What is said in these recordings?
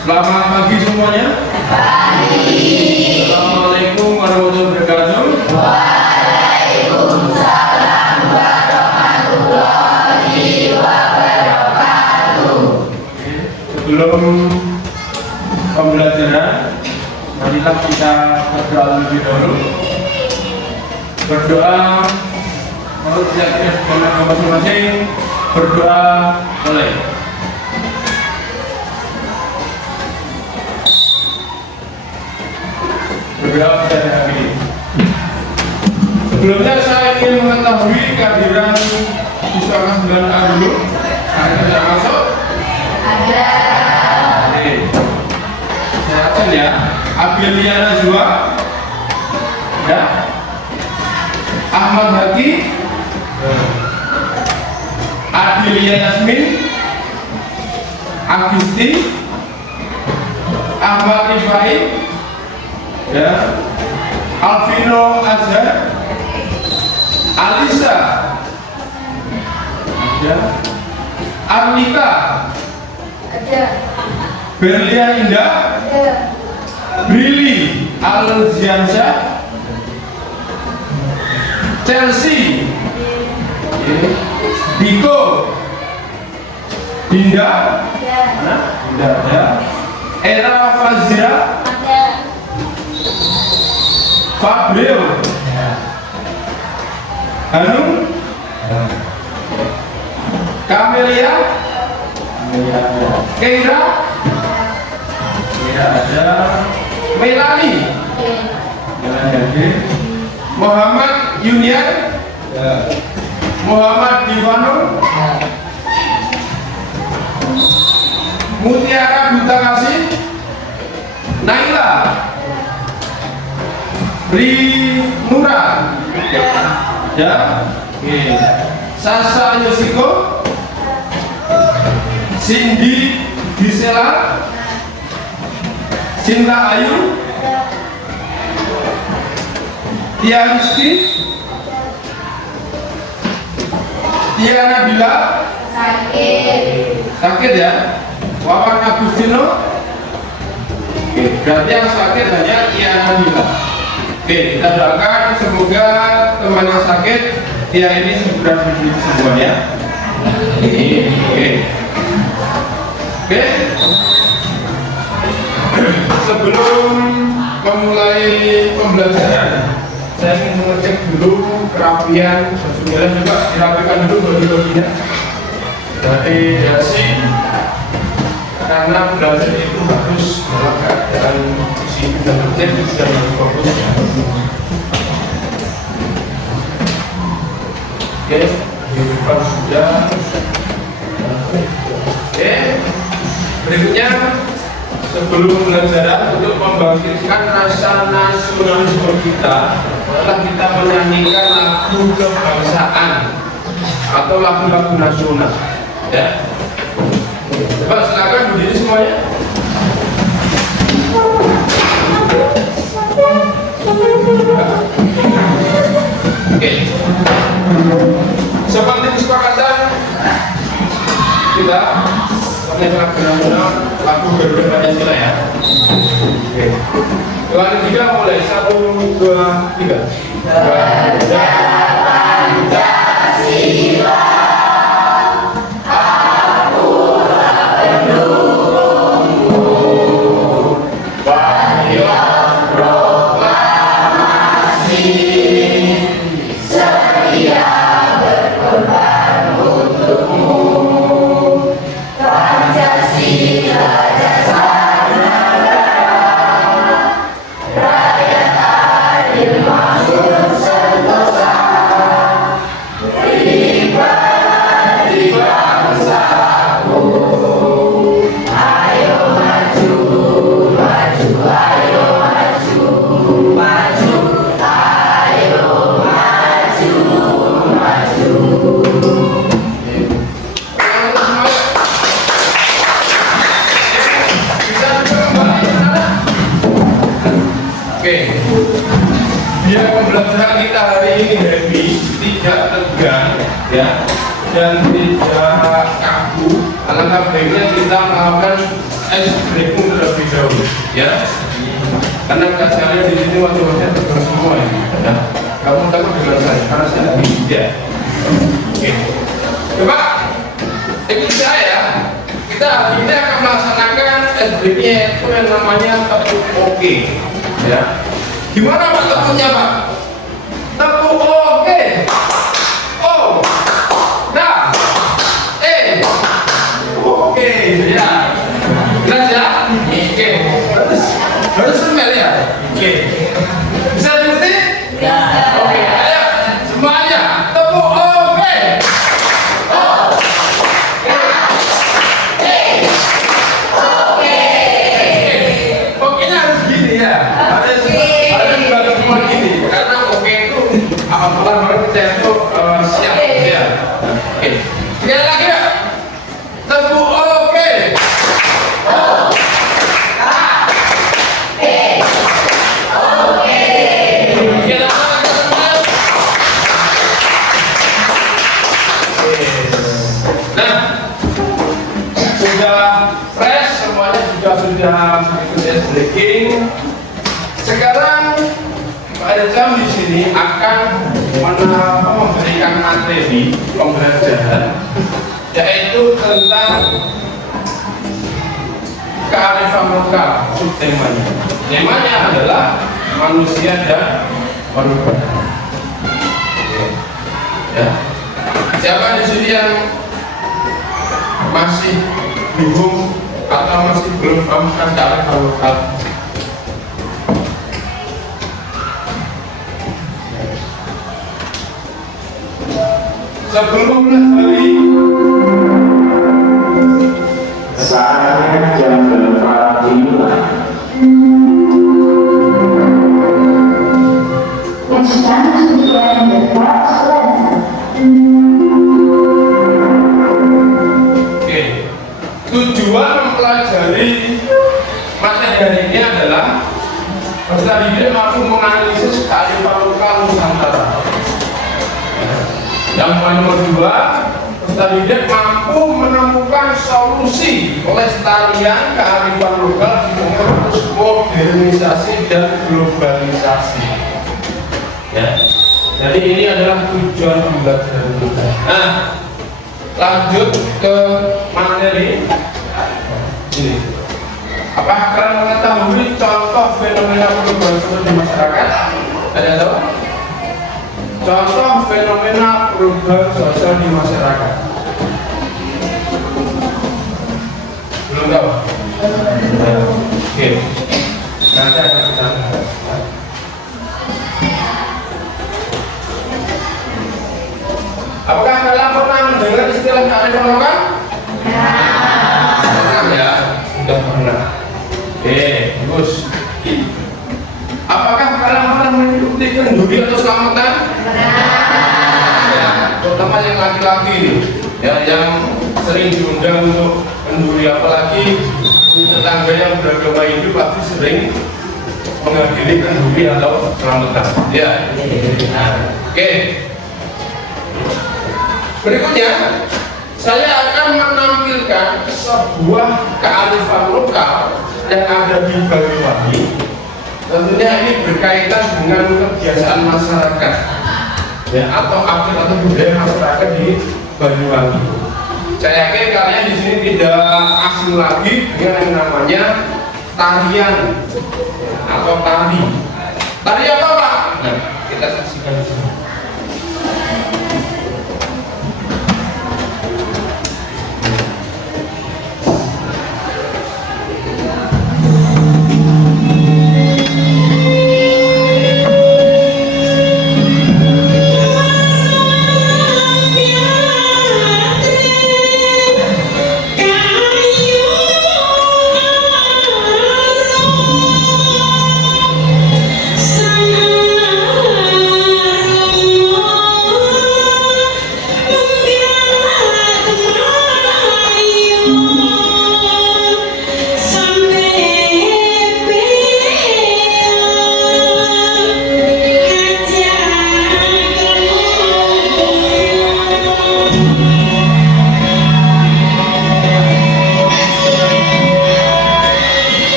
Selamat pagi semuanya. Pagi. Assalamualaikum warahmatullahi wabarakatuh. Waalaikumsalam warahmatullahi wabarakatuh. Sebelum pembelajaran, marilah kita berdoa lebih dahulu. Berdoa menurut keyakinan agama masing-masing. Berdoa boleh. Berdoa pada hari ini. Sebelumnya saya ingin mengetahui kehadiran siswa kelas 9A dulu. Ada yang masuk? Ada. Oke. Saya akan ya. Abelia Najwa. Ya. Ahmad Haki. Adelia Yasmin. Agusti. Ahmad Rifai. Ya. Alvino Azhar. Alisa. Ya. Arlita. Ada. Berlia Indah. Ada. Brili Alziansyah. Chelsea. Biko. Dinda. Ada. Mana? Dinda ada. Era Fazia. Ada. Fabrio. Hanum. Kamelia. Keira. Keira ada. Melani. Melani ada. Muhammad Yunian. Muhammad Divano. Mutiara Buta Kasih. Naila. Ri Nura. Ya. Oke. Sasa Yosiko. Cindy Gisela. Cinta Ayu. Tia Rizky. Tia Nabila. Sakit ya. Wawan Agustino. Oke, berarti yang sakit hanya Tia Nabila. Oke, kita doakan semoga teman yang sakit Tia ini segera diberi kesembuhan ya. Oke. Oke. Sebelum memulai pembelajaran, saya ingin mengecek dulu kerapian sesuai juga dirapikan dulu bagi-baginya dari dasi, karena belajar itu harus dalam keadaan sibuk dan tertib dan fokus. Oke, di depan sudah. Oke, berikutnya sebelum pembelajaran untuk membangkitkan rasa nasionalisme kita, adalah kita menyanyikan lagu kebangsaan atau lagu-lagu nasional. Ya, coba silakan berdiri semuanya. Oke, seperti kesepakatan kita lagu nasional, lagu Garuda Pancasila ya. Oke. Yang ketiga mulai 1, 2, 3. Garuda Pancasila. ya, dan tidak kaku. Alangkah baiknya kita melakukan es breaking ya. Karena saya di sini wajah-wajah tegang semua ya. Kamu takut dengan saya karena saya lagi ya. Oke. Coba ikut saya. Kita hari ini akan melaksanakan SBY itu yang namanya tepuk oke. Ya. Gimana Pak tepuknya Pak? Tepuk oke. Oh. Dah. Oke. Ya. Jelas ya? Oke. Harus semel ya? Oke. Bisa diikuti? Bisa. Oke, ayo semuanya tepuk oke. Oke-nya harus gini ya. Harus dibantu semua gini. Karena oke itu apalah orang percaya itu siap ya. Oke. Sekali lagi ya. Tepuk oke. Sudah ikut breaking. Sekarang Pak Jam di sini akan memberikan materi pembelajaran yaitu tentang kearifan lokal. Subtemanya. Temanya adalah manusia dan perubahan. Ya. Siapa di sini yang masih bingung atau masih belum paham kearifan lokal? Sebelum hari saatnya jam 8 dimulai. It's time to begin the first lesson. Oke. Tujuan mempelajari materi hari ini adalah peserta didik mampu menganalisis kearifan lokal Nusantara. Yang nomor 2, peserta didik mampu menemukan solusi pelestarian kearifan lokal di tengah modernisasi dan globalisasi. Ya. Jadi ini adalah tujuan pembelajaran kita. Nah, lanjut ke materi ini. Apakah kalian mengetahui contoh fenomena perubahan sosial di masyarakat? Ada tahu? Contoh fenomena perubahan sosial di masyarakat. Belum tahu? Oke. Nanti akan kita bahas. Apakah kalian pernah mendengar istilah kearifan lokal? Pernah ya? Sudah pernah. Bagus. Apakah kalian pernah mengikuti kenduri atau selamatan? Ya, terutama yang laki-laki ini, ya, yang sering diundang untuk kenduri, apalagi tetangga yang beragama Hindu pasti sering menghadiri kenduri atau selamatan. Ya. Oke. Berikutnya, saya akan menampilkan sebuah kearifan lokal yang ada di Banyuwangi. Tentunya ini berkaitan dengan kebiasaan masyarakat, ya, atau adat atau budaya masyarakat di Banyuwangi. Saya yakin kalian di sini tidak asing lagi dengan yang namanya tarian atau tari. Tari apa Pak? Nah, kita saksikan di sini.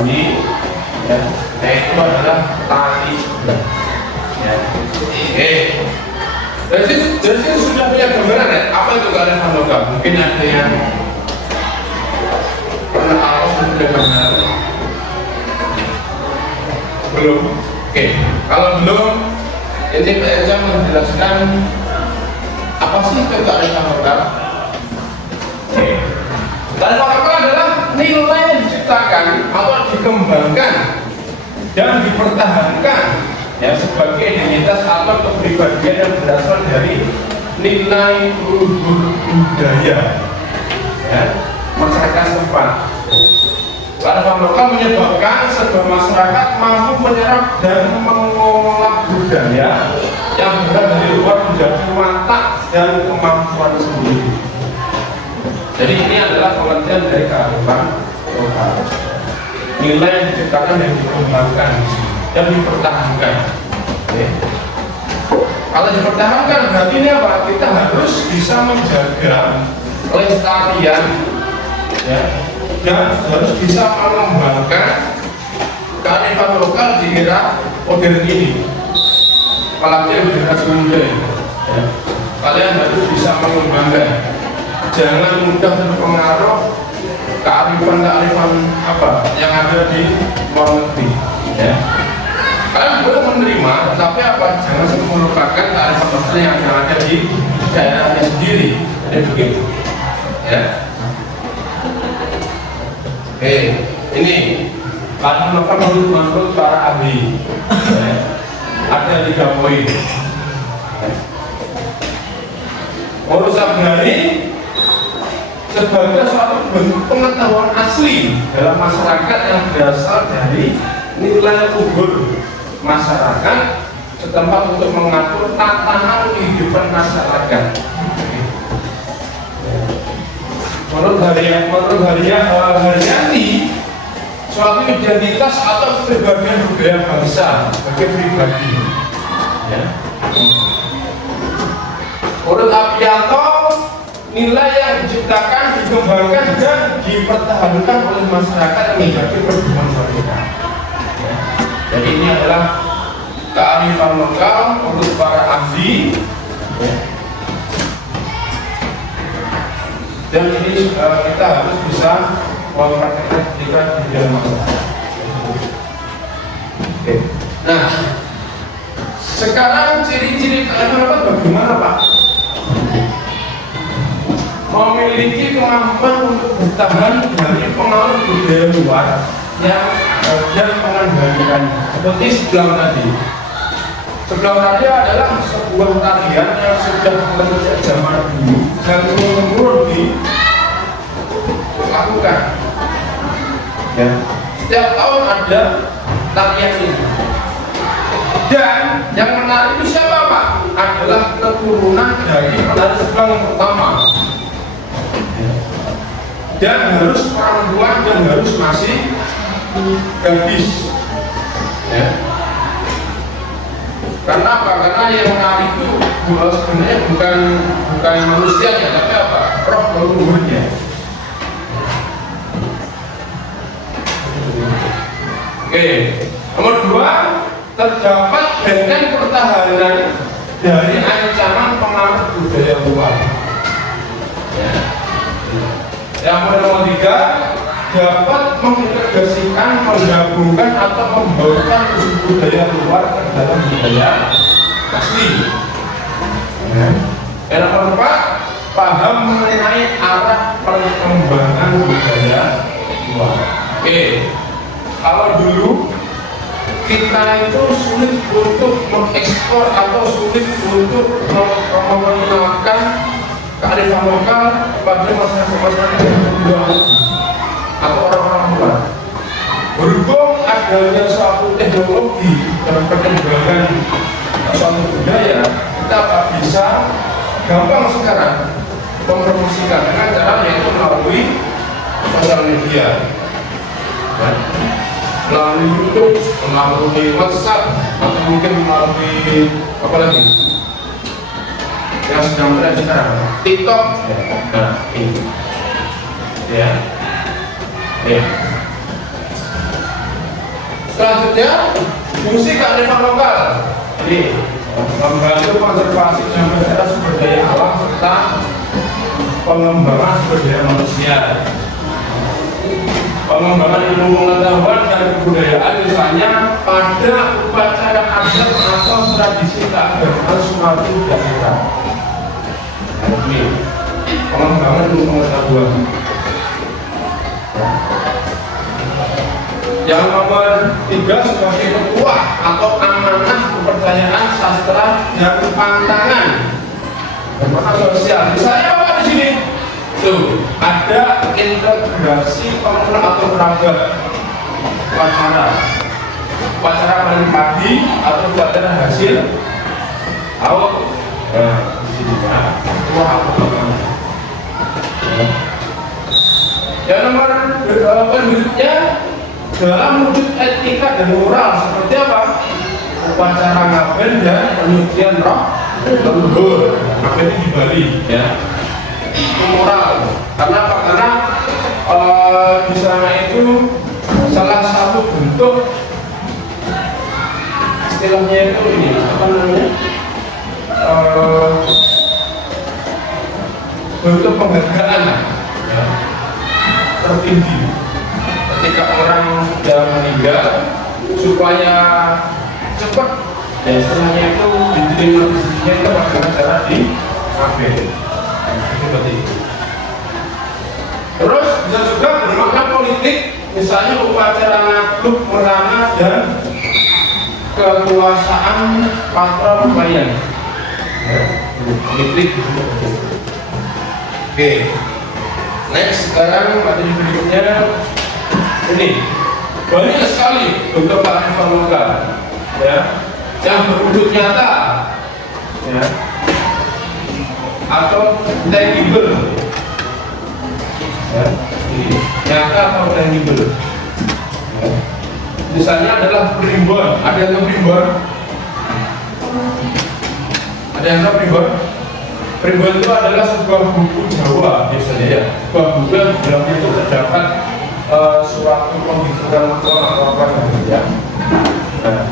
babi, ya, itu adalah tali. Ya. Jadi sudah punya gambaran ya, apa itu kearifan lokal? Mungkin ada yang pernah awas sudah gambaran. Belum? Oke, kalau belum, ini Pak Eja menjelaskan apa sih itu kearifan lokal? Oke, kearifan lokal adalah nilai yang diciptakan atau dikembangkan dan dipertahankan ya sebagai identitas atau kepribadian yang berasal dari nilai luhur budaya ya masyarakat setempat. Kearifan lokal menyebabkan sebuah masyarakat mampu menyerap dan mengolah budaya yang berada dari luar menjadi watak dan kemampuan sendiri. Jadi ini adalah pengertian dari kearifan lokal. Nilai yang diciptakan dan dikembangkan dan dipertahankan. Oke. Kalau dipertahankan berarti ini apa? Kita harus bisa menjaga kelestarian ya, dan harus bisa mengembangkan kearifan lokal di era modern ini. Apalagi yang generasi muda ya. Kalian harus bisa mengembangkan, jangan mudah terpengaruh kearifan apa yang ada di luar negeri ya. Kalian boleh menerima, tapi apa? Jangan melupakan kearifan lokal yang ada di daerahnya sendiri. Jadi begitu ya. Oke, ini kearifan lokal menurut para ahli ya. Ada 3 poin ya. Menurut Sabdani sebagai suatu bentuk pengetahuan asli dalam masyarakat yang berasal dari nilai luhur masyarakat setempat untuk mengatur tatanan kehidupan masyarakat. Menurut Haryani, suatu identitas atau kepribadian budaya bangsa sebagai pribadi. Ya. Menurut Apianto, nilai yang diciptakan, dikembangkan dan dipertahankan oleh masyarakat yang menjadi perjuangan mereka. Ya. Jadi ini adalah kearifan lokal menurut para ahli. Ya. Dan ini kita harus bisa mempraktikkan di dalam masyarakat. Oke. Nah, sekarang ciri-ciri kearifan lokal bagaimana, Pak? Memiliki kemampuan untuk bertahan dari pengaruh budaya luar yang mengendalikannya. Seperti sebelah tadi. Sebelah tadi adalah sebuah tarian yang sudah sejak zaman dulu dan turun dilakukan. Ya. Setiap tahun ada tarian ini. Dan yang menarik itu siapa, Pak? Adalah keturunan dari penari sebelah yang pertama. Dan harus perempuan dan harus masih gadis ya. Karena apa? Karena yang menari itu sebenarnya bukan manusianya, tapi apa? Roh leluhurnya. Oke. Nomor 2, terdapat benteng pertahanan dari ancaman pengaruh budaya luar ya. Yang nomor 3, dapat mengintegrasikan, menggabungkan atau membawakan unsur budaya luar ke dalam budaya asli. Yang nomor 4, paham mengenai arah perkembangan budaya luar. Oke, kalau dulu kita itu sulit untuk mengekspor atau sulit untuk memperkenalkan kearifan lokal kepada masyarakat atau orang-orang luar. Berhubung adanya suatu teknologi dan perkembangan suatu budaya, kita bisa gampang sekarang mempromosikan dengan cara yaitu melalui sosial media, melalui YouTube, melalui WhatsApp, atau mungkin melalui apa lagi yang sedang tren sekarang, TikTok. Nah, ini ya. Selanjutnya fungsi kearifan lokal. Ini membantu konservasi dan melestarikan sumber daya alam serta pengembangan sumber daya manusia. Pengembangan ilmu pengetahuan dan kebudayaan, misalnya pada upacara adat atau tradisi keagamaan suatu daerah. Ini pengembangan ilmu pengetahuan. Yang nomor 3 sebagai petuah atau amanah kepercayaan sastra dan pantangan bermakna sosial. Misalnya apa di sini? Tuh, ada integrasi pemenang atau perabot upacara panen padi atau upacara hasil laut. Di sini yang nomor berikutnya dalam wujud etika dan moral seperti apa? Upacara ngaben dan penyucian roh leluhur. Ngaben di Bali, ya. Moral. Karena apa? Karena di sana itu salah satu bentuk istilahnya itu ini apa namanya? Bentuk penghargaan, ya, tertinggi ketika orang sudah meninggal supaya cepat, ya, istilahnya itu diterima disini itu dengan cara di kafe. Seperti itu. Terus bisa juga bermakna politik, misalnya upacara ngabluk merana dan kekuasaan patron klien. Politik. Oke. Next, sekarang materi berikutnya ini banyak sekali bentuk kearifan lokal, ya, yang berwujud nyata, ya, atau tangible, ya, nyata atau tangible. Ya. Misalnya adalah primbon. Ada yang tahu primbon? Ada yang tahu primbon? Primbon itu adalah sebuah buku Jawa biasanya, ya, sebuah buku yang di dalamnya itu terdapat suatu penghitungan atau apa ya. Nah,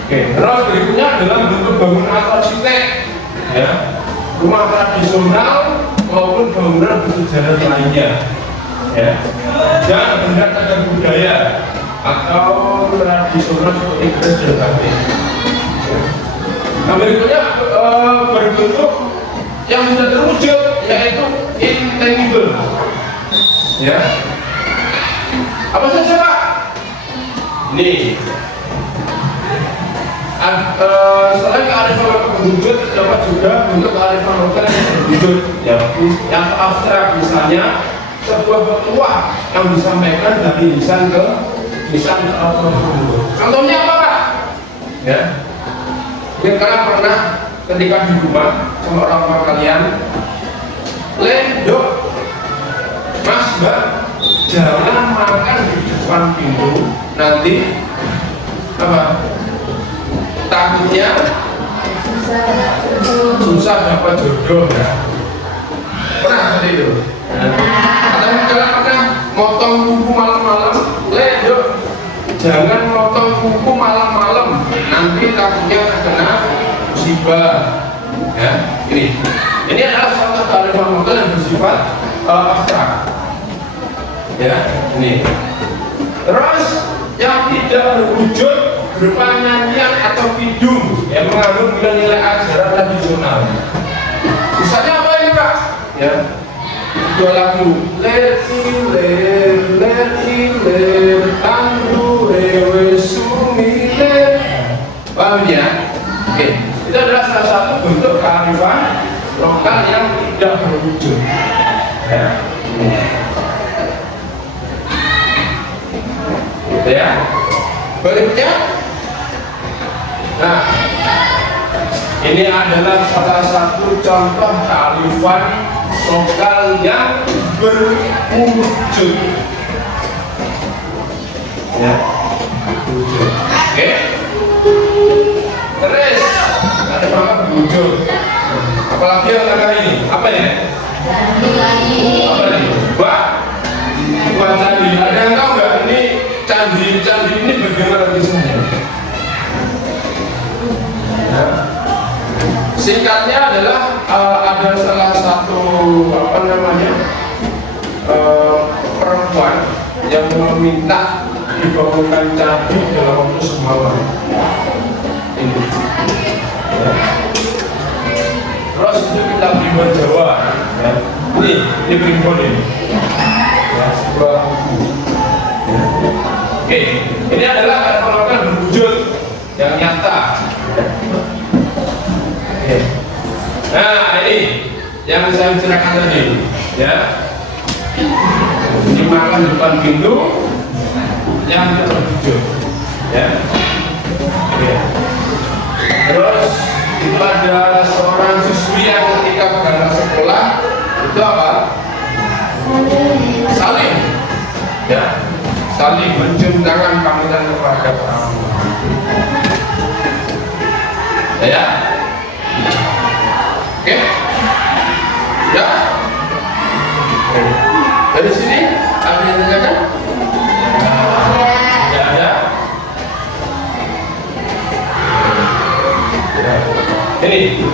oke. Terus berikutnya adalah bentuk bangunan atau arsitek, ya, rumah tradisional maupun bangunan bersejarah lainnya, ya, dan benda cagar budaya atau tradisional seperti keris dan batik. Nah, berikutnya berbentuk yang sudah terwujud, yaitu intangible, ya. Apa saja, Pak? Nih, selain kearifan lokal berwujud, terdapat juga bentuk kearifan lokal yang berwujud, ya, yang abstrak, misalnya sebuah petuah yang disampaikan dari lisan ke lisan atau contohnya apa, Pak? Ya, mungkin kalian pernah ketika di rumah sama orang tua kalian, Dok, Mas, Mbak, jangan makan di depan pintu, nanti apa? Takutnya susah dapat jodoh, ya. Pernah seperti itu? Atau kalian pernah motong kuku malam-malam? Dok, jangan motong kuku malam-malam, nanti takutnya terkena musibah. Ya, ini adalah satu kearifan lokal yang bersifat abstrak. Ya, ini. Terus yang tidak berwujud berupa nyanyian atau kidung yang mengandung nilai ajaran tradisional. Misalnya apa ini, Pak? Ya, dua lagu. Let tanggu rewe sumile. Paham ya? Oke, itu adalah salah satu bentuk kearifan lokal yang tidak berwujud. Ya. Gitu ya. Berikutnya, nah, ini adalah salah satu contoh kearifan lokal yang berwujud. Ya, berwujud. Oke. Terus ada apa berwujud? Apalagi yang ada ini? Apa ya? Apa ini? Wah, bukan candi. Ada yang tahu nggak ini candi? candi ini bagaimana kisahnya? Ya. Singkatnya adalah ada salah satu perempuan yang meminta dibangunkan candi dalam waktu semalam. Ini. Ya. Terus itu kita primbon Jawa. Ya. Ini primbon ini. Ya, sebuah buku. Ya. Oke, ini adalah arkeologi berwujud yang nyata. Oke. Nah, ini yang saya bicarakan tadi, ya. Ini makan depan pintu yang terwujud, ya. Oke. Terus itu ada seorang siswi yang ketika berangkat sekolah itu apa? Saling, ya, saling mencium tangan pamitan kepada orang tua. Ya, oke, ya. Dari sini ada yang ditanyakan? Ya, ada. Ini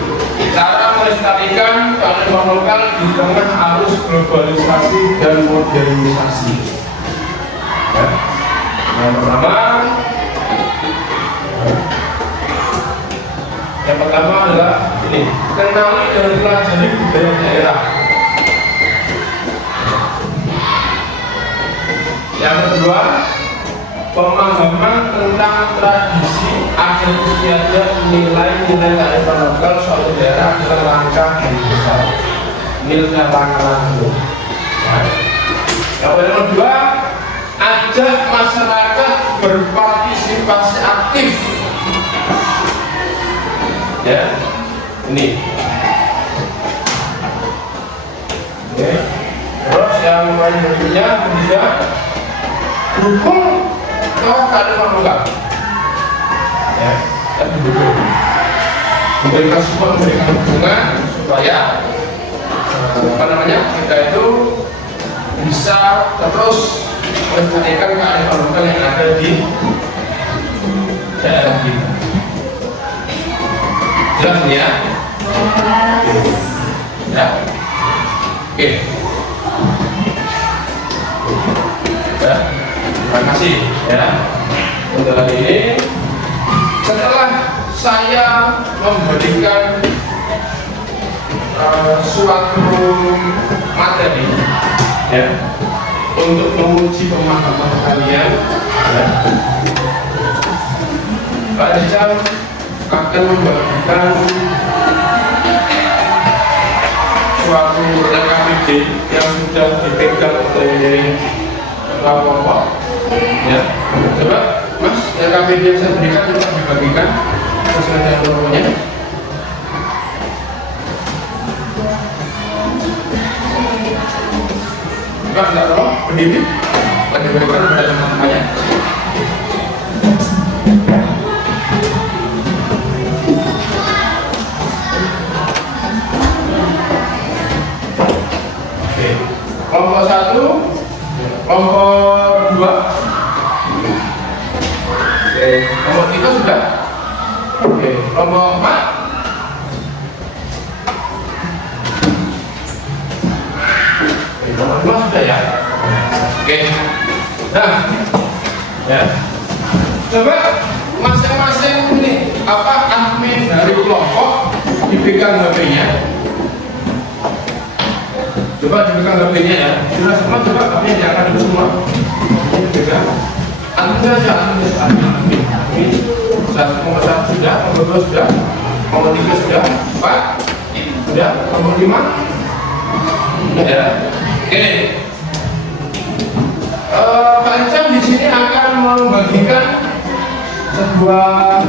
cara melestarikan kearifan lokal di tengah arus globalisasi dan modernisasi. Ya. Yang pertama adalah ini, kenali dan pelajari budaya daerah. Yang kedua, pemahaman tentang tradisi adat istiadat nilai-nilai kearifan lokal suatu daerah dalam rangka besar. Nilai langkah-langkah. Yang kedua, ajak masyarakat berpartisipasi aktif. Ya, ini. Oke. Terus yang berikutnya ketiga, dukung kearifan lokal. Ya, dan didukung. Memberikan support, memberikan dukungan supaya kita itu bisa terus melestarikan kearifan lokal yang ada di daerah kita. Jelas ya? Ya. Oke. Ya. Terima kasih ya untuk hari ini. Setelah saya memberikan suatu materi ya untuk menguji pemahaman kalian, ya, Pak Rizal akan membagikan suatu RKPD yang sudah dipegang oleh kelompok. Ya, coba Mas, RKPD yang saya berikan coba dibagikan sesuai dengan nomornya. Coba enggak tolong berdiri, lagi berikan pada teman-temannya. Kelompok 1, kelompok 2, kelompok 3 sudah. Oke, kelompok 4. Kelompok 5 sudah ya. Oke. Nah, ya. Coba masing-masing ini admin dari kelompok dipegang HP-nya. Coba dipegang HP-nya ya. Sudah semua, coba HP-nya diangkat dulu semua. Ini dipegang. Admin saja, admin. Nomor 1 sudah, nomor 2 sudah, nomor 3 sudah, 4 sudah, nomor 5 ya. Oke. Pak Icam di sini akan membagikan sebuah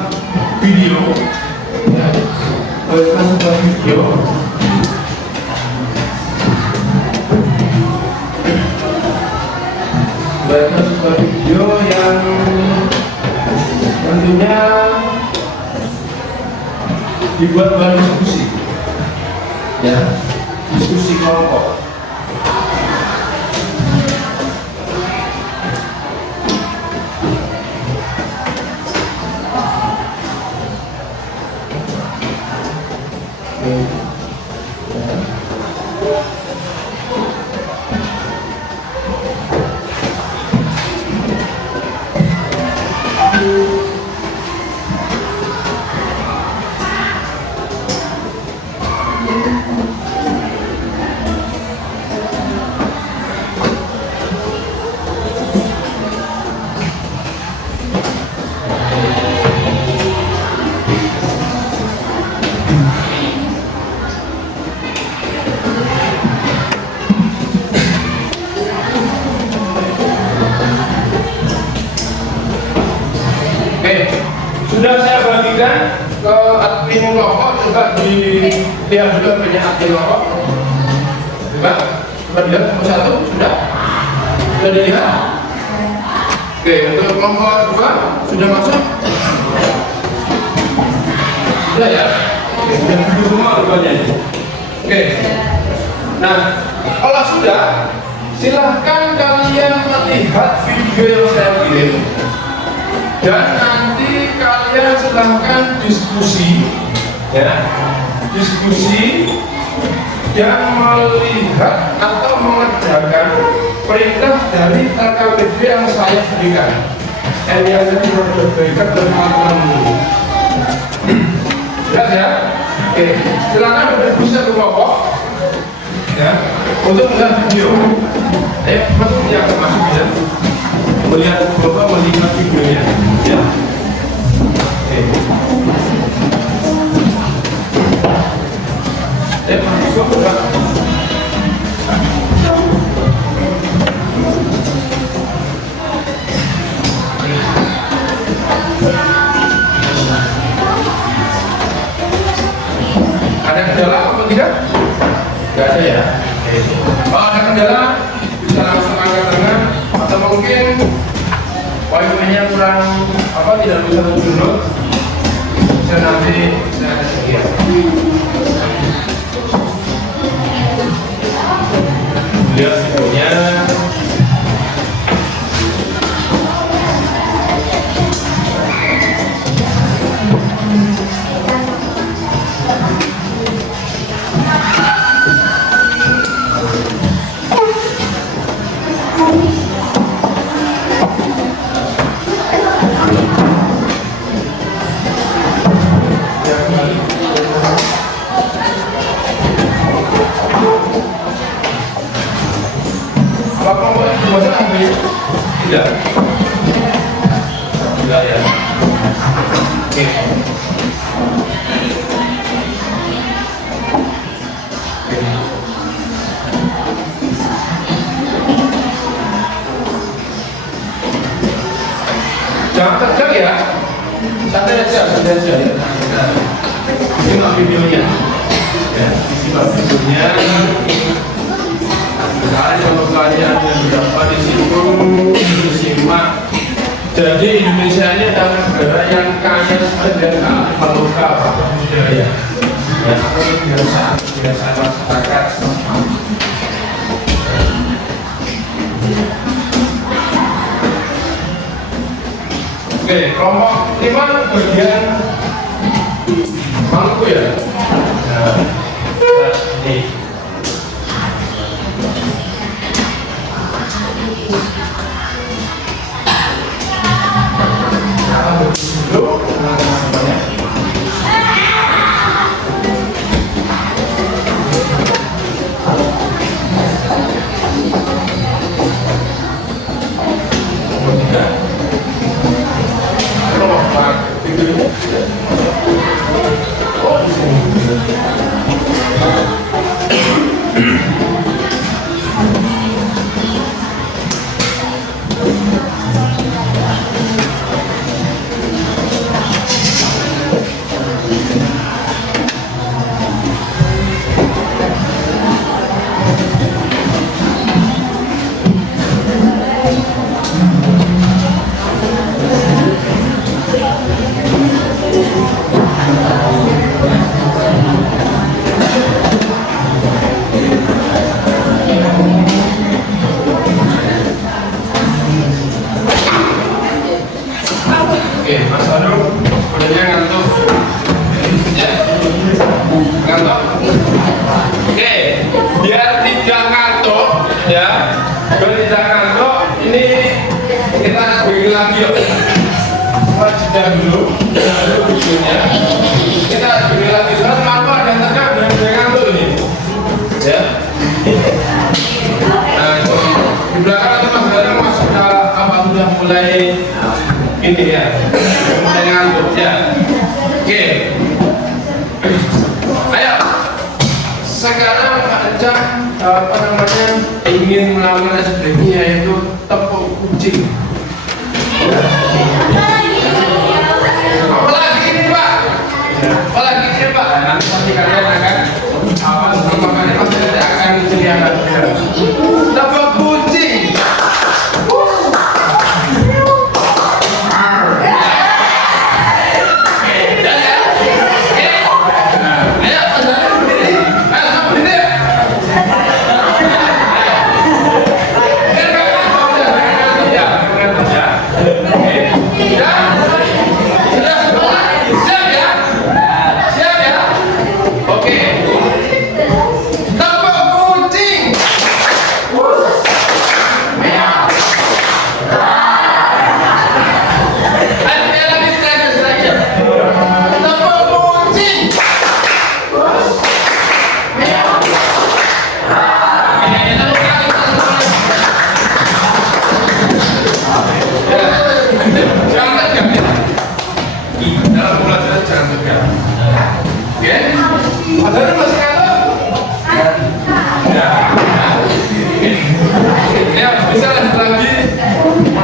video ya. Sebuah video yang tentunya dibuat bahan diskusi ya, diskusi kelompok. Sudah saya bagikan ke admin kelompok, coba dilihat juga punya admin kelompok. Coba dilihat satu, sudah dilihat. Oke, untuk kelompok 2 sudah masuk. Sudah ya. Oke, sudah duduk semua rupanya. Oke. Nah, kalau sudah, silahkan kalian melihat video yang saya kirim. Dan nanti kalian silahkan diskusi, ya, diskusi yang melihat atau mengerjakan perintah dari RKPD yang saya berikan. Yang diberikan bermakna. Jelas ya? Oke, silahkan berdiskusi ke kelompok, ya, untuk melihat video. Ayo, masuk ya, masuk ya. Melihat bapak melihat videonya, ya. Masuk bapak. Ada kendala apa tidak? Tidak ada ya. Kalau ada kendala bisa langsung angkat tangan, atau mungkin wifi-nya kurang tidak bisa mendownload, bisa nanti saya kasih lihat. Lihat videonya. Tidak. Tidak ya. Oke. Jangan tegang ya. Santai aja ya. Simak videonya. Ya, simak videonya. Ada pelajaran yang dapat disimak. Jadi Indonesia ini adalah negara yang kaya dengan maluka budaya, dan kebiasaan masyarakat. Oke, kelompok 5 bagian Maluku ya. Nah, ini. Oh, di sini. ngantuk. Oke, biar tidak ngantuk ya, biar tidak ngantuk, ini kita bagi lagi yuk. Jeda dulu videonya. Kita bagi lagi soal mabuk dan tengah dan ngantuk ini. Ya. Nah, itu di belakang itu Mas Dadang masuk ke apa sudah mulai ini ya, mulai ngantuk ya. Oke. Ayo. Sekarang Pak Encak apa namanya ingin melakukan SDG yaitu tepuk kucing. Apalagi ini Pak, apalagi ini Pak. Nanti pasti kalian akan apa sama kalian pasti akan disediakan. Tepuk kucing.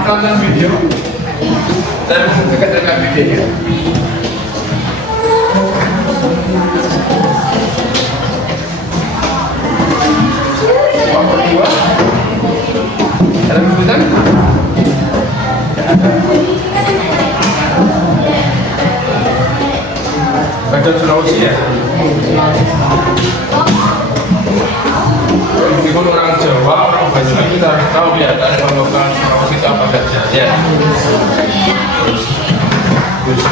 Tonton video dan dekat-dekat video. Yang kedua, ada kesulitan? Baca Sulawesi ya. Meskipun orang Jawa, orang Banyuwangi kita harus tahu ya dari lokal Sulawesi itu apa saja ya. Terus.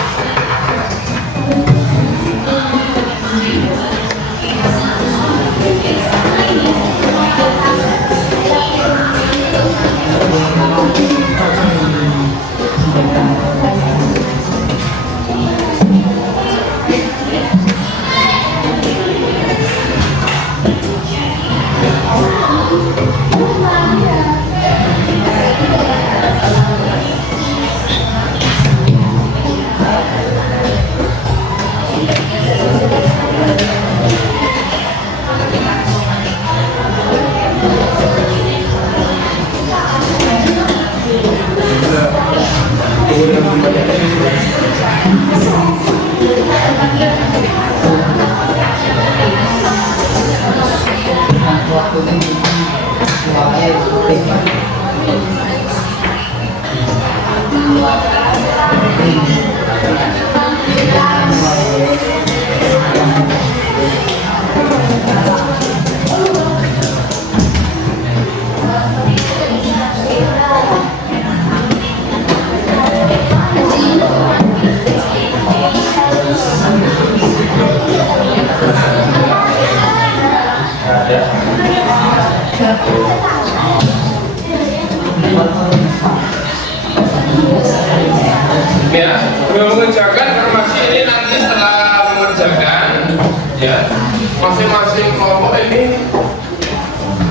Ya, mengerjakan informasi ini nanti setelah mengerjakan ya masing-masing kelompok ini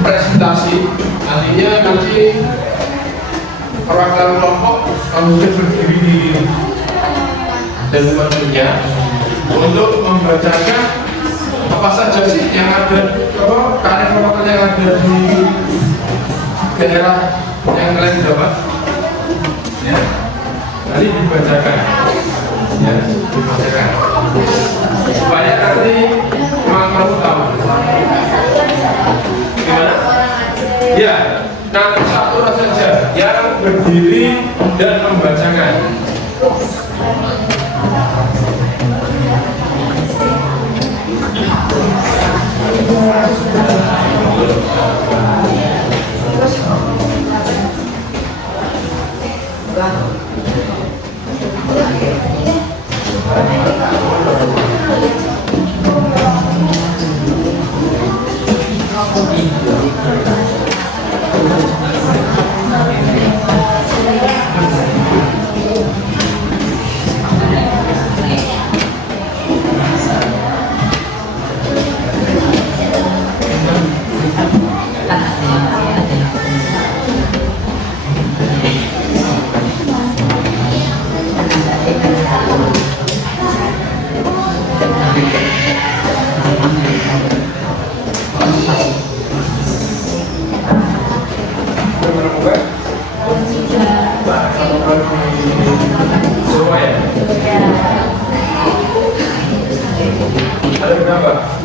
presentasi, artinya nanti perwakilan kelompok harus berdiri di depannya untuk membacakan apa saja sih yang ada, karya-karya yang ada di daerah yang kalian dapat ya. Nanti dibacakan ya, dibacakan supaya nanti kamu tahu gimana ya. Nanti satu orang saja yang berdiri dan membacakan.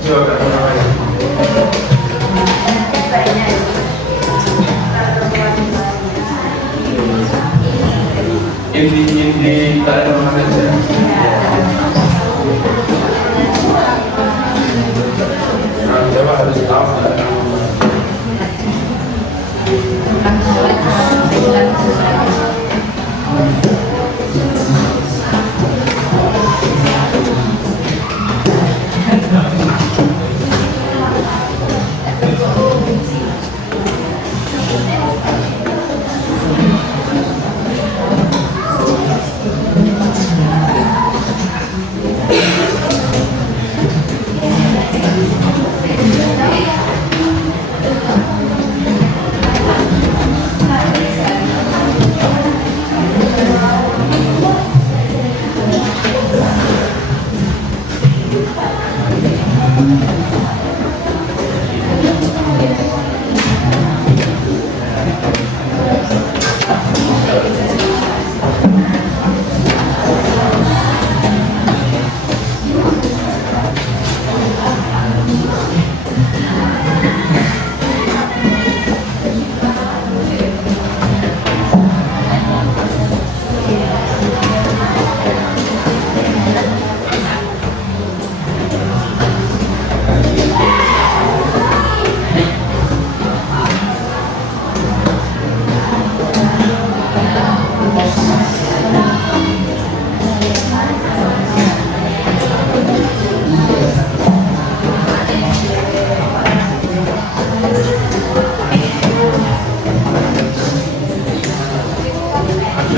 Jawa namanya. Inti tadi mana saja? Nah, Jawa harus tahu.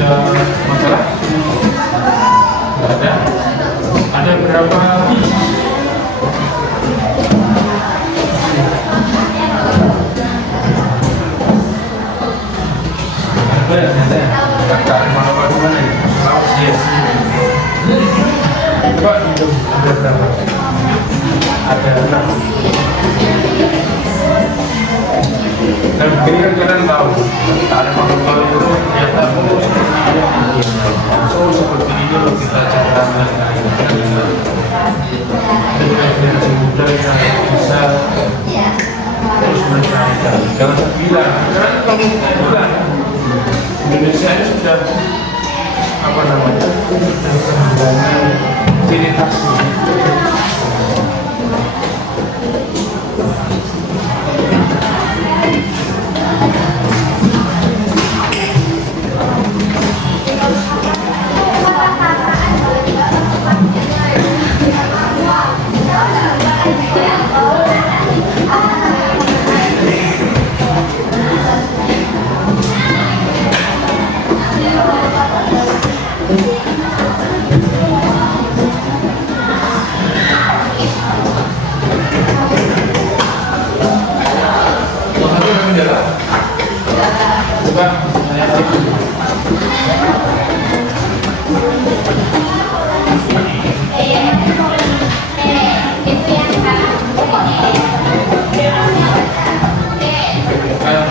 Masalah? Tidak ada. Ada berapa? Ada. Kakak mana ini? Laut dia. Coba hidup ada berapa? Ada 6. Dan begini kan kalian tahu, ada protokol itu ternyata seperti ini loh kita cara dengan generasi muda yang bisa terus mencari. Jangan bilang, karena kalau bilang Indonesia ini sudah apa namanya kehilangan ciri khasnya.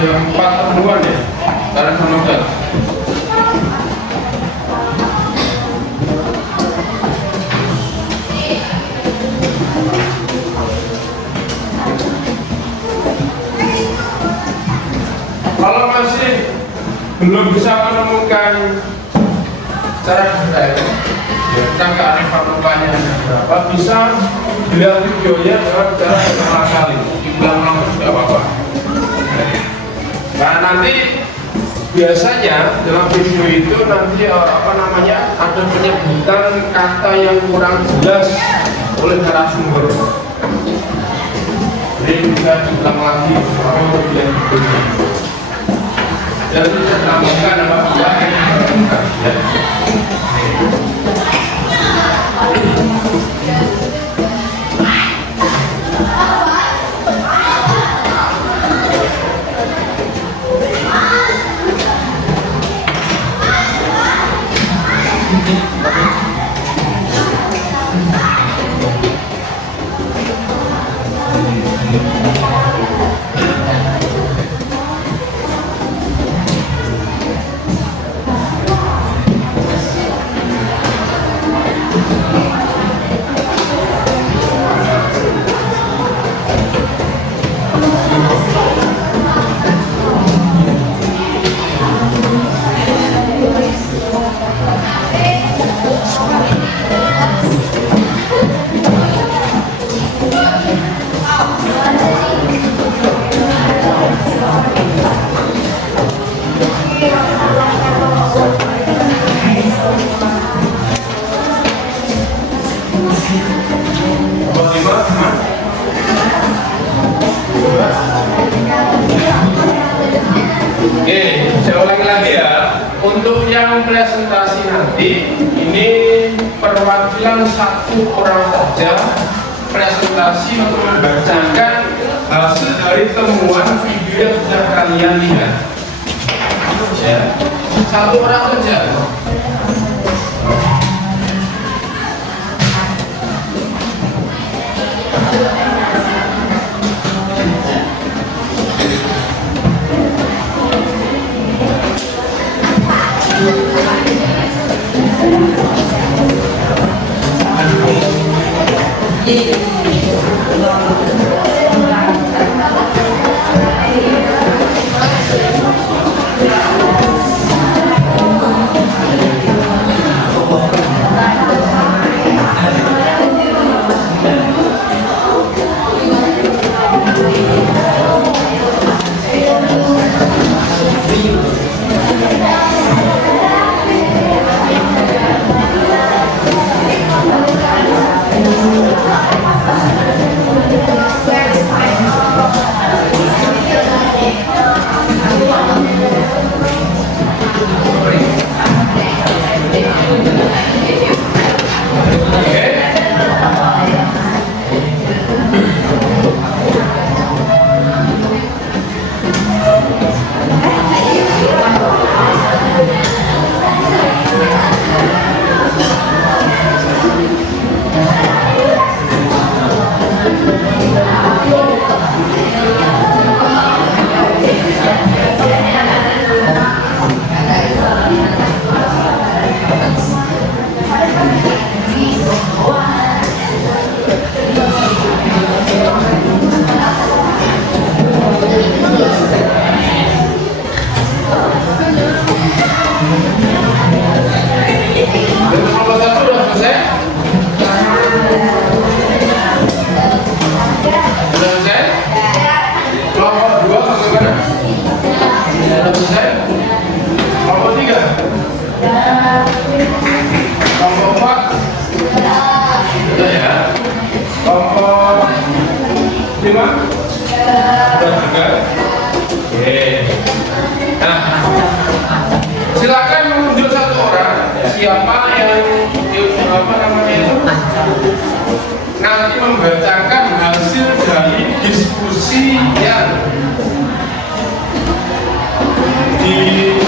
Yang 4 temuan ya, karena semoga kalau masih belum bisa menemukan cara detail tentang kearifan lokalnya berapa, bisa dilihat videonya dengan cara berulang kali, diulang-ulang tidak apa-apa. Nah nanti biasanya dalam video itu nanti apa namanya ada penyebutan kata yang kurang jelas oleh narasumber. Jadi bisa diulang lagi untuk bilang videonya. Dan bisa tambahkan nama buah yang diperlukan. Ya. Untuk yang presentasi nanti, ini perwakilan satu orang saja presentasi untuk membacakan hasil dari temuan video yang sudah kalian lihat. Ya, satu orang saja. Silakan menunjuk satu orang siapa yang nanti membacakan hasil dari diskusi yang ingin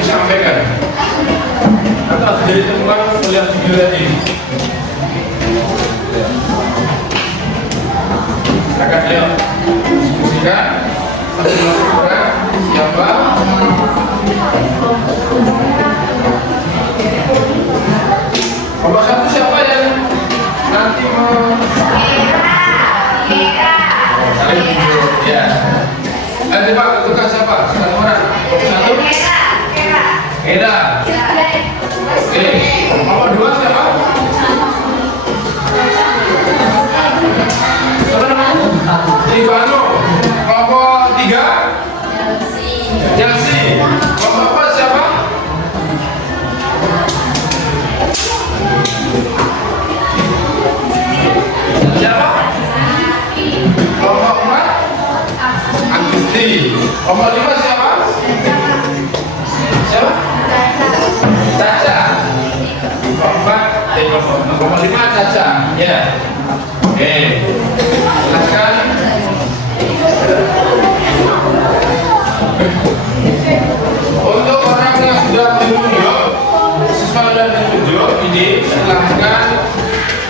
disampaikan atau dari temuan kuliah video tadi. Silakan ya diskusikan satu orang siapa. Nomor satu siapa yang nanti ya. Nanti Pak, ketukan siapa? Satu orang. Satu. Eda. Oke. Nomor dua siapa? Siapa namanya? Ivano. Kelompok tiga. Jelsi. Kelompok empat siapa? Siapa? Kelompok empat. Agusti. Kelompok lima siapa? Siapa? Caca. Kelompok lima Caca. Ya. Oke. Silakan. Untuk orang yang sudah ditunjuk, siswa sudah ditunjuk, ini silahkan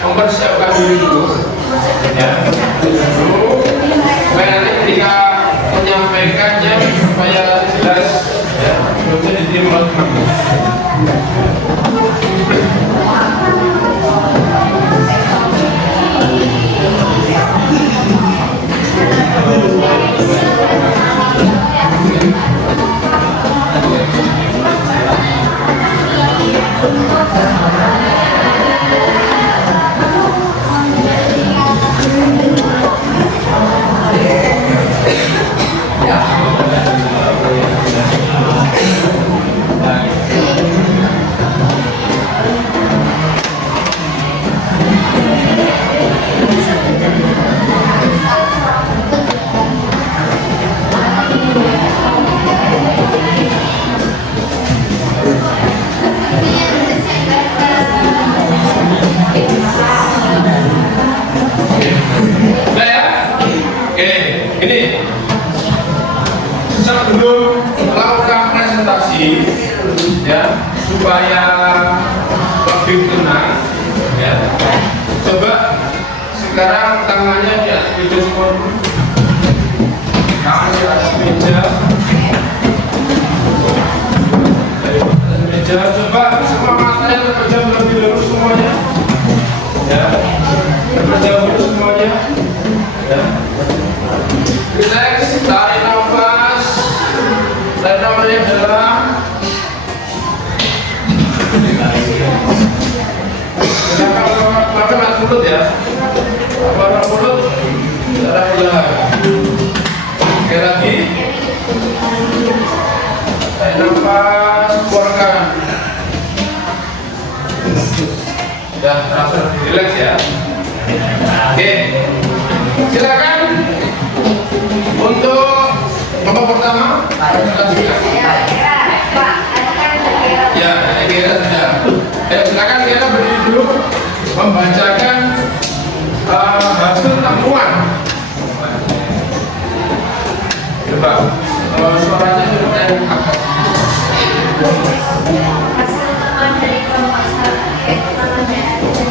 mempersiapkan diri dulu. Ya, dulu. Supaya nanti ketika menyampaikannya supaya jelas, ya, bisa diterima. Ini sebelum melakukan presentasi, ya, supaya lebih tenang, ya. Coba sekarang tangannya di atas meja semua. Tangan di atas meja. Meja. Coba semua matanya terpejam lebih dulu semuanya. Ya, terpejam dulu semuanya. Ya. Relax, tarik nafas. Tarik nafas yang dalam. Pakai mulut ya. Pakai mulut. Tarik belakang. Sekali lagi. Tarik nafas, keluarkan. Sudah terasa relax ya. Oke. Silakan untuk kelompok pertama. Ya, kira sudah. Silakan kita berdiri dulu membacakan hasil temuan. Coba suaranya sudah Hasil temuan dari kelompok sakit dari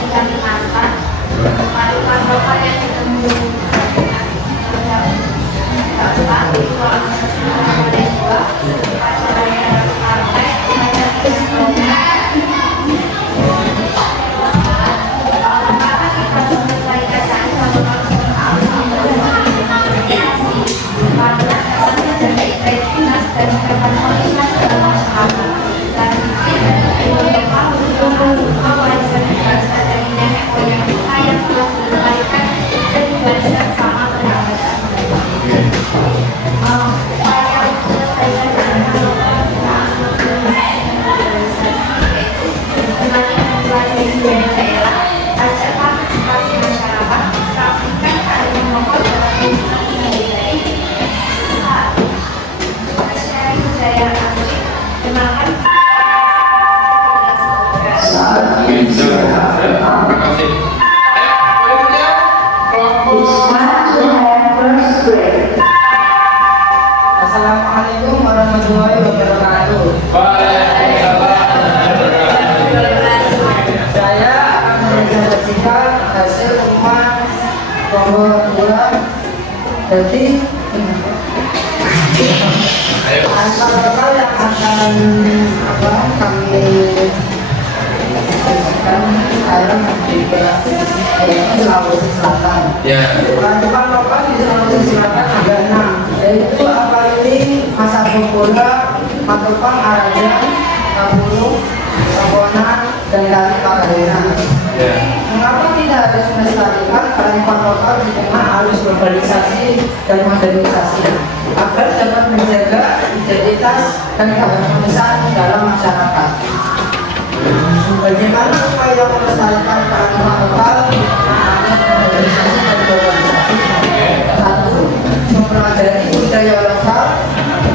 Kalimantan, paru-paru yang ditemui dapat dilakukan oleh dua partai Assalamualaikum warahmatullahi wabarakatuh. Saya akan mempresentasikan hasil temuan kelompok 2. Jadi antara yang akan kami presentasikan sekarang juga yaitu Sulawesi Selatan. Kelompok lokal di Sulawesi Selatan ada 6, yaitu Apalili, Masabukula, Matupang, Araja, Kabulu, Sabonan, dan Kali Pagarena. Mengapa tidak harus melestarikan kearifan lokal di tengah harus globalisasi dan modernisasi agar dapat menjaga identitas dan keharmonisan dalam masyarakat? Bagaimana upaya melestarikan kearifan lokal di tengah modernisasi dan globalisasi? 1. Mempelajari budaya lokal,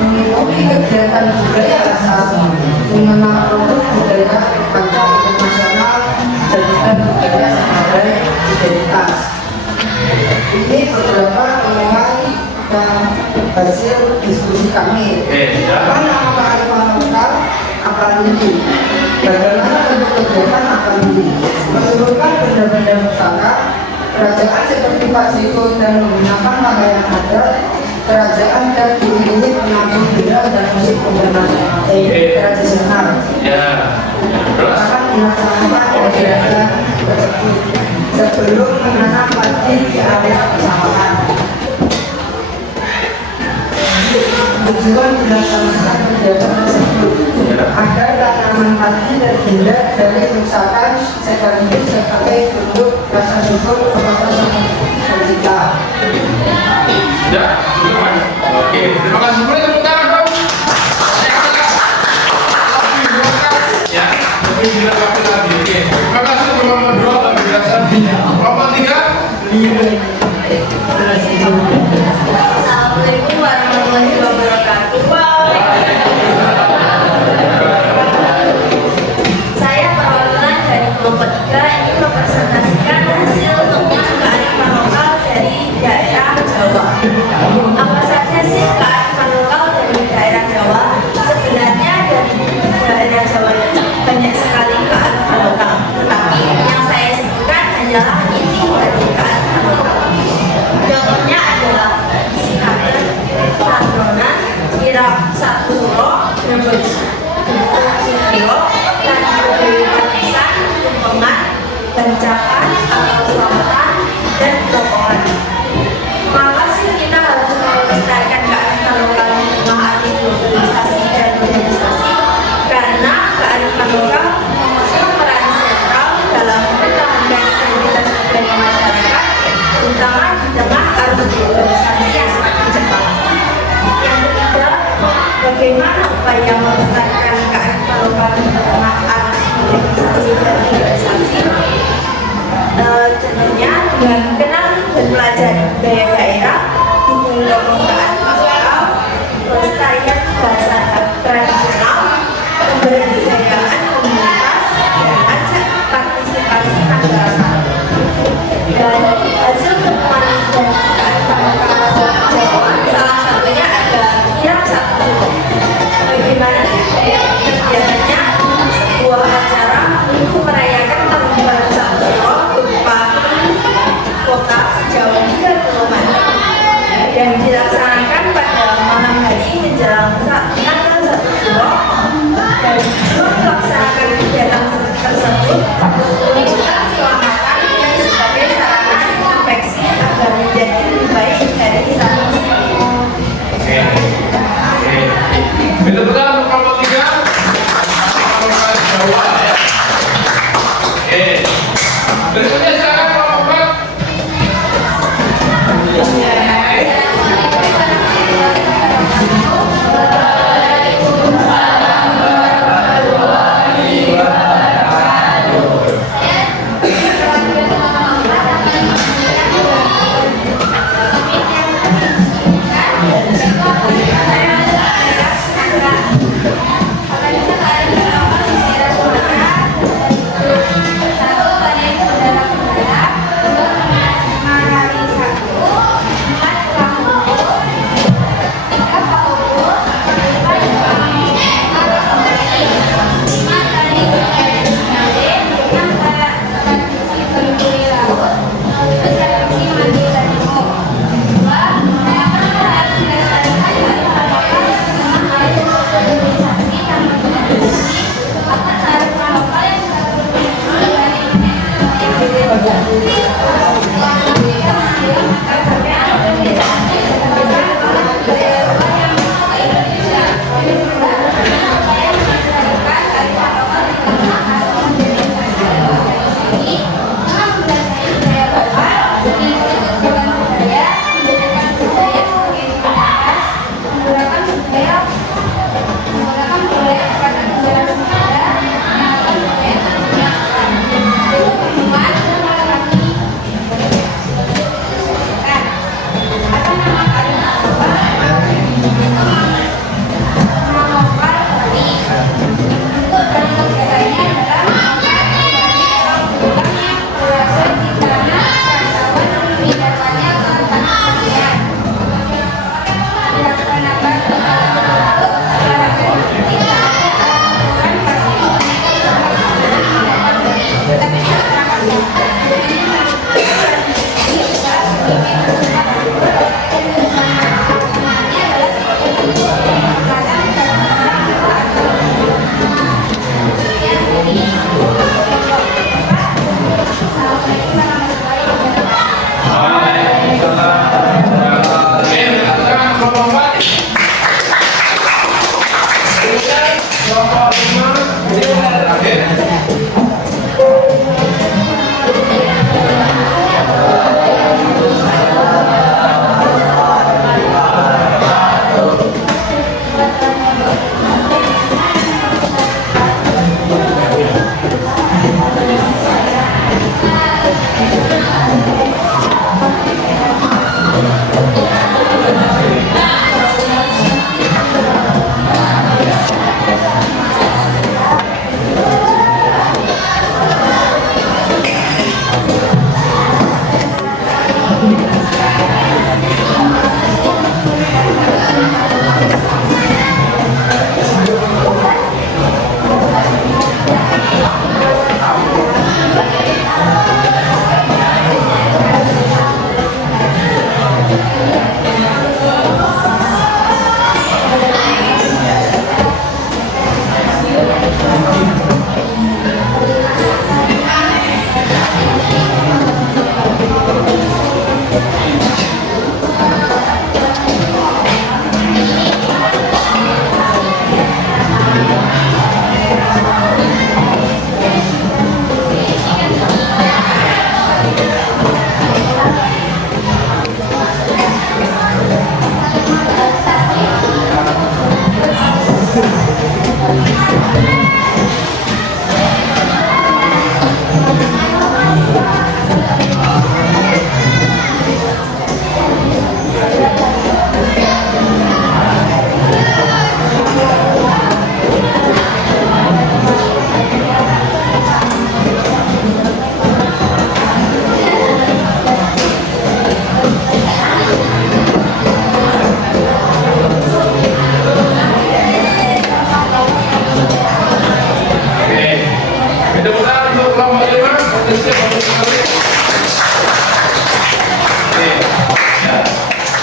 mengikuti kegiatan budaya asal, mengenal produk budaya kancah internasional, jadikan budaya sebagai identitas. Ini beberapa temuan dan hasil diskusi kami. Apa nama kearifan lokal? Apalili. Bagaimana bentuk kegiatan Apalili? Menurunkan benda-benda pusaka. Kerajaan seperti Pak Siko dan menggunakan pakaian adat, kerajaan dan diiringi penampilan benda dan musik tradisional. Akan dilaksanakan kegiatan tersebut sebelum menanam padi di area persawahan. Tujuan dilaksanakan kegiatan tersebut agar tanaman padi terhindar dari kerusakan sekaligus sebagai bentuk rasa syukur kepada Sang Pencipta. Ya, oke, terima kasih. Boleh tepuk tangan dong. Ya, lebih dilengkapi lagi. Oke, terima kasih kelompok 2 penjelasan. Kelompok 3. Assalamualaikum warahmatullahi wabarakatuh. Saya perwakilan dari kelompok 3 ini mempresentasikan hasil temuan kearifan lokal dari daerah Jawa. contohnya adalah Sikaten, Sandronan, Kirap Satu Suro, Brebes Sutio, Dewi Panesan, Tumpengan, Bancakan, atau Selatan, dan Tokohan. Maka sih kita harus melestarikan kearifan lokal di tengah arti globalisasi dan modernisasi, karena kearifan lokal memegang peran sentral dalam mempertahankan identitas budaya masyarakat, terutama di tengah arus globalisasi yang semakin cepat. Yang ketiga, bagaimana upaya melestarikan kearifan lokal di tengah arus modernisasi dan globalisasi? Contohnya dengan mengenal dan pelajari budaya daerah, dukung kearifan lokal, pelestarian bahasa tradisional, pemberdayaan komunitas, dan ajak partisipasi masyarakat. Dan hasil temuan dan kearifan lokal Jawa salah satunya ada kirap satu suro. Bagaimana sih kegiatannya? Sebuah acara untuk merayakan tahun baru satu suro berupa kota sejauh 3 km dan dilaksanakan pada malam hari menjelang tanggal 1 suro, dan melaksanakan kegiatan tersebut menggunakan keselamatan yang sebagai sarana infeksi agar menjadi lebih baik dari saat ini. Betul-betul untuk kelompok 3 kelompok Jawa ya. Oke. Berikutnya silakan kelompok 3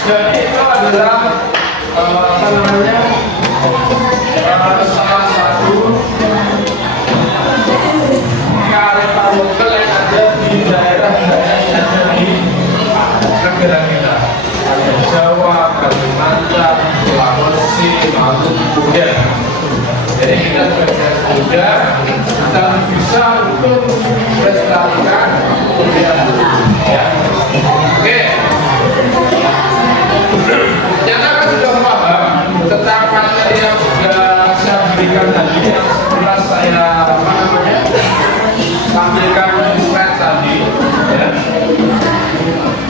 Jadi itu adalah apa namanya salah satu kearifan lokal yang ada di daerah-daerah yang ada di negara kita. Ada Jawa, Kalimantan, Sulawesi, Maluku, ya. Jadi kita sebagai muda kita bisa untuk melestarikan kebudayaan ya. Oke. Ternyata kan sudah paham tentang materi yang sudah saya berikan tadi, yang setelah saya apa namanya tampilkan di slide tadi ya.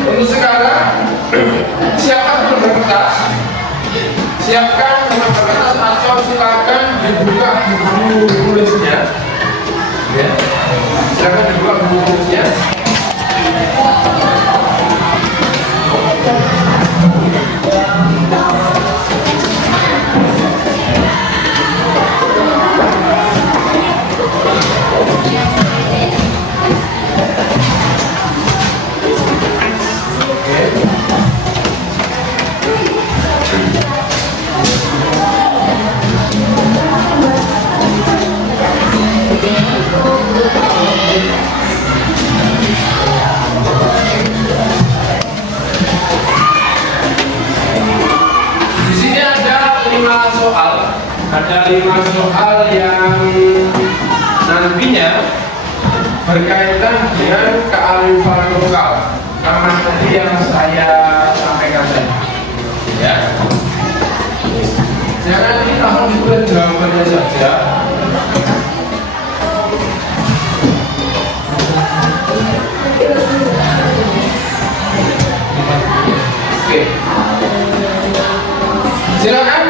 Untuk sekarang siapkan kertas, siapkan kertas atau silakan dibuka buku tulisnya ya. Silakan dibuka buku tulisnya. Ada 5 soal yang nantinya berkaitan dengan kearifan lokal sama tadi yang saya sampaikan tadi ya. Jangan kita langsung jawabannya saja. Oke, silakan.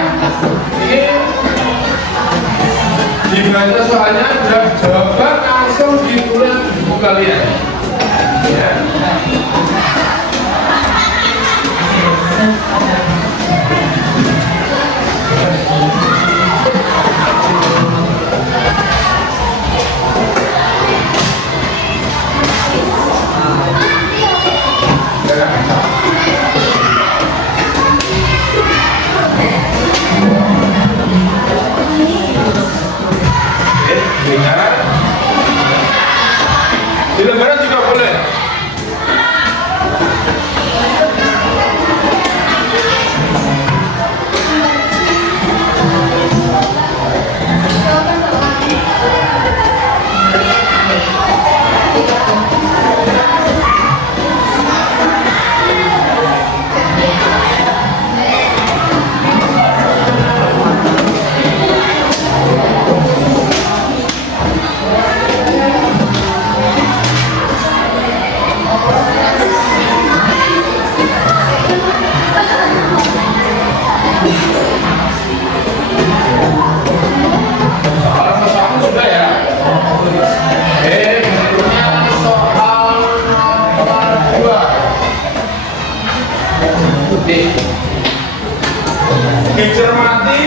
Dibaca soalnya dan jawaban langsung ditulis di buku kalian ya. Dengar. Di lembaran juga boleh. Dicermati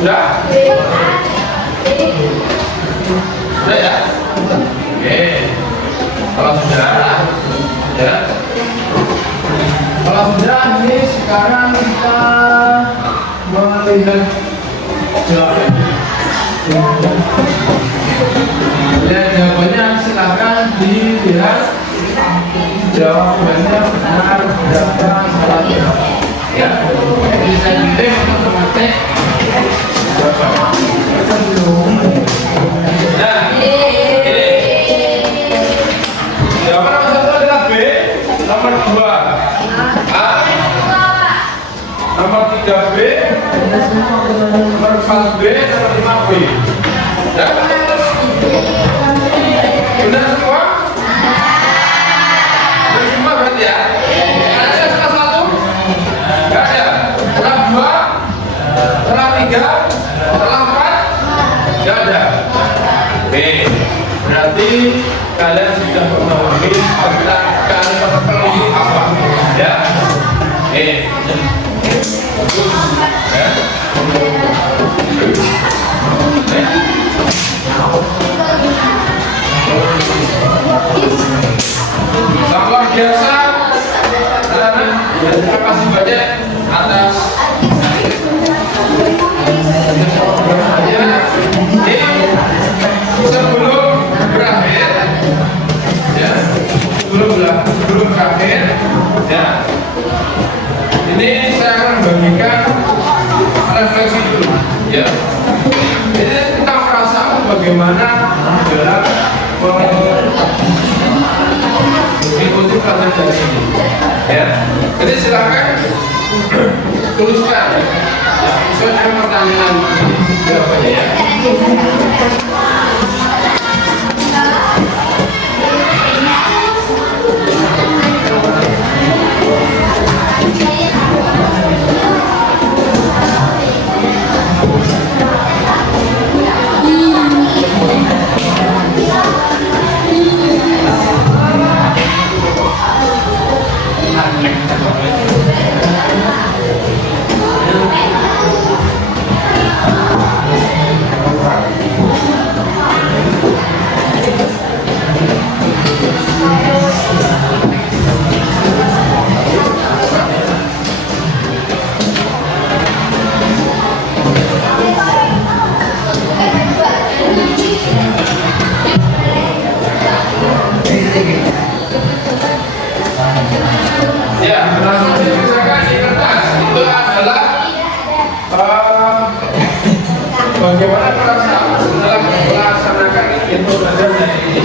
Sudah? Sudah ya? Oke. Kalau sudah, ya. Kalau sudah, ini sekarang kita melihat jawabannya. Ya, jawabannya silakan dilihat. Jawabannya benar berapa salahnya. Ya, bisa dilihat untuk mengetik. Nah, jawaban nomor 1 adalah B, nomor 2 A, nomor 3 B, nomor 4 B, nomor 5 B. Ya? Benar semua? Benar semua berarti ya? Ada salah satu? Enggak ada. Salah 2, salah 3, salah 4? Enggak ada. Oke, berarti kalian sudah memahami tentang kalimat perlu apa, ya? Ya. Luar biasa, anak-anak. Terima kasih banyak atas sebelum berakhir, ya, sebelum berakhir, ya, ini saya akan membagikan refleksi dulu, ya. Ini tentang perasaan bagaimana dalam mengikuti pelajaran ini, ya. Jadi silakan tuliskan, ya, sesuai dengan pertanyaan jawabannya, ya. Ya, langsung dikerjakan di kertas. Itu adalah bagaimana perasaan setelah melaksanakan itu belajar dari ini.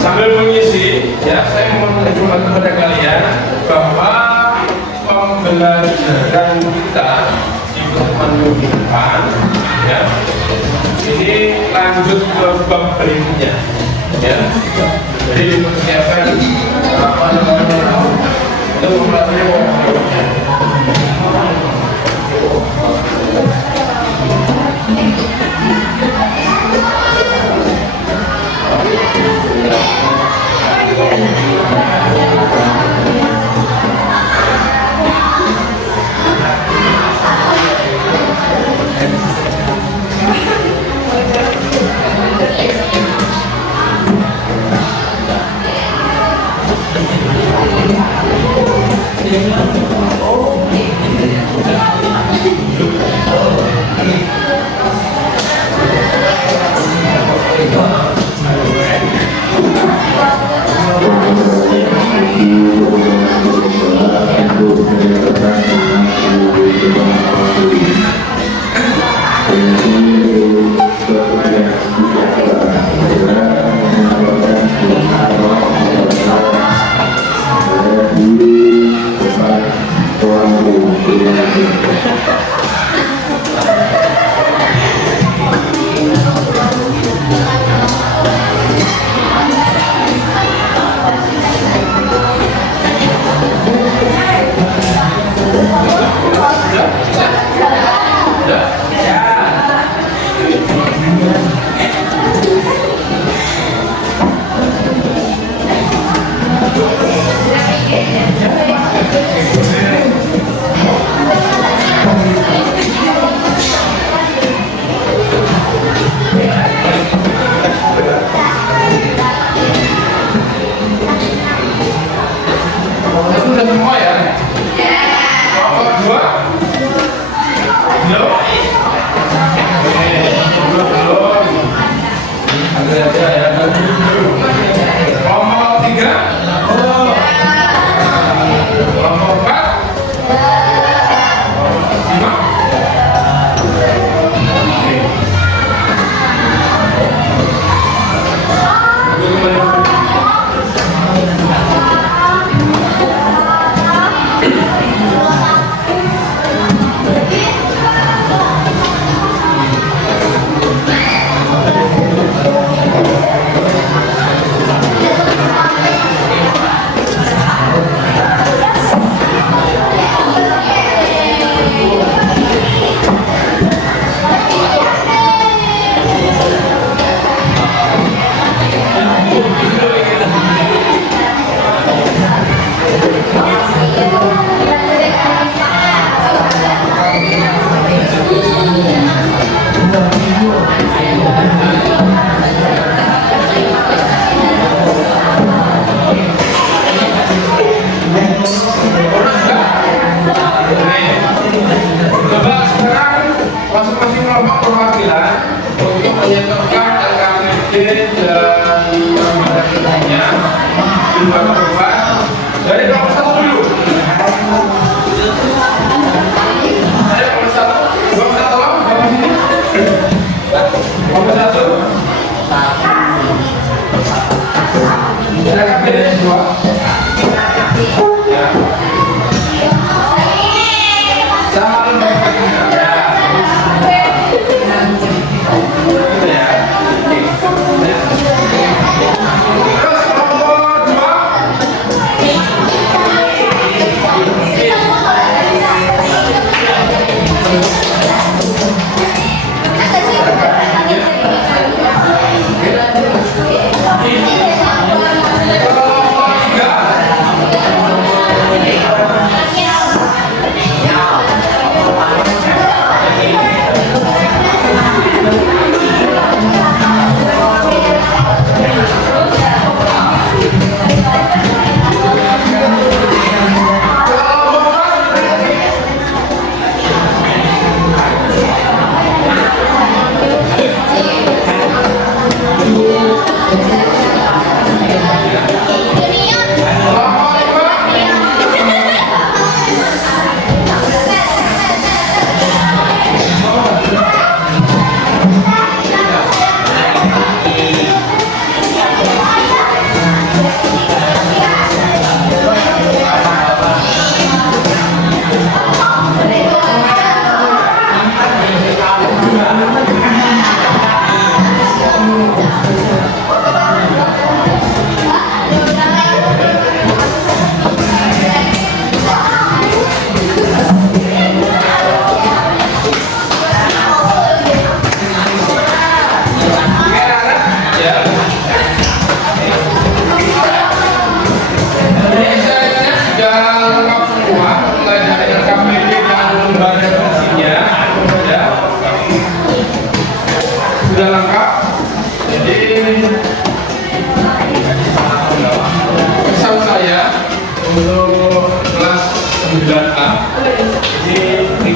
Sambil mengisi, ya, saya mau menginformasikan kepada kalian bahwa pembelajaran kita di pertemuan minggu depan, ya, ini lanjut ke bab berikutnya, ya. Jadi dipersiapkan apa namanya untuk mempelajari bab berikutnya.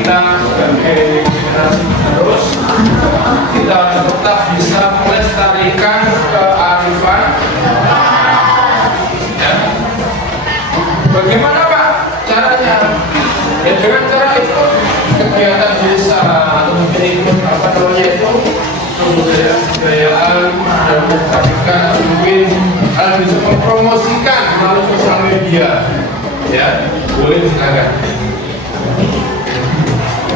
kita sebagai generasi penerus, kita harus tetap bisa melestarikan kearifan. Ya. Bagaimana Pak caranya? Ya dengan cara ikut kegiatan desa atau mungkin ikut apa namanya itu kebudayaan dan melestarikan, mungkin harus bisa mempromosikan melalui sosial media. Ya, boleh silakan.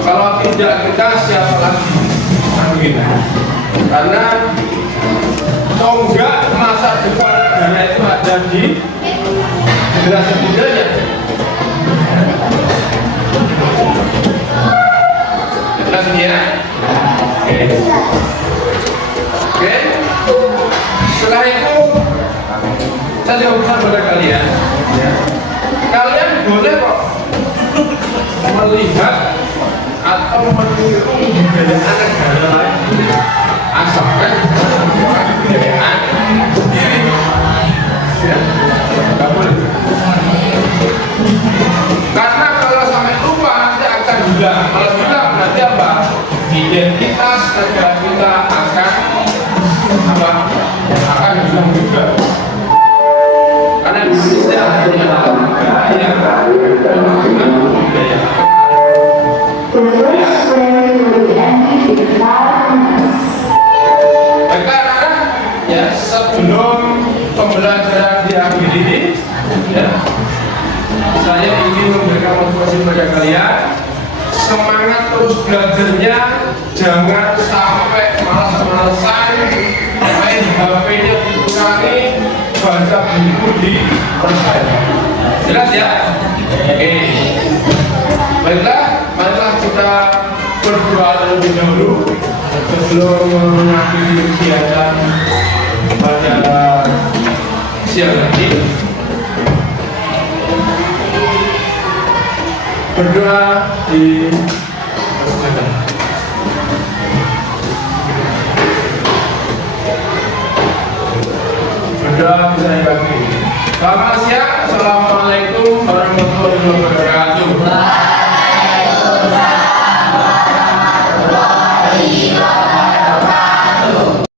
Kalau tidak kita siapa lagi? Mungkin. Karena tonggak masa depan negara itu ada di generasi mudanya. Jelas ini ya? Oke. Setelah itu saya jawabkan kepada kalian. Kalian boleh kok melihat atau meniru budaya negara lain, asalkan kebudayaan sendiri. Ya, nggak boleh. Karena kalau sampai lupa nanti akan hilang. Kalau hilang nanti apa? Identitas negara kita akan apa? Akan hilang juga. Karena Indonesia adalah negara yang menggunakan budaya. The first way will be empty is loudness. Baiklah, ya sebelum pembelajaran diakhiri, ya, saya ingin memberikan motivasi kepada kalian. Semangat terus belajarnya, jangan sampai malas-malasan, main HP-nya dikurangi, baca buku di persen. Jelas ya? Oke. Baiklah, marilah kita berdoa terlebih dahulu sebelum mengakhiri kegiatan pada siang hari. Berdoa di berdoa bisa kaki. Selamat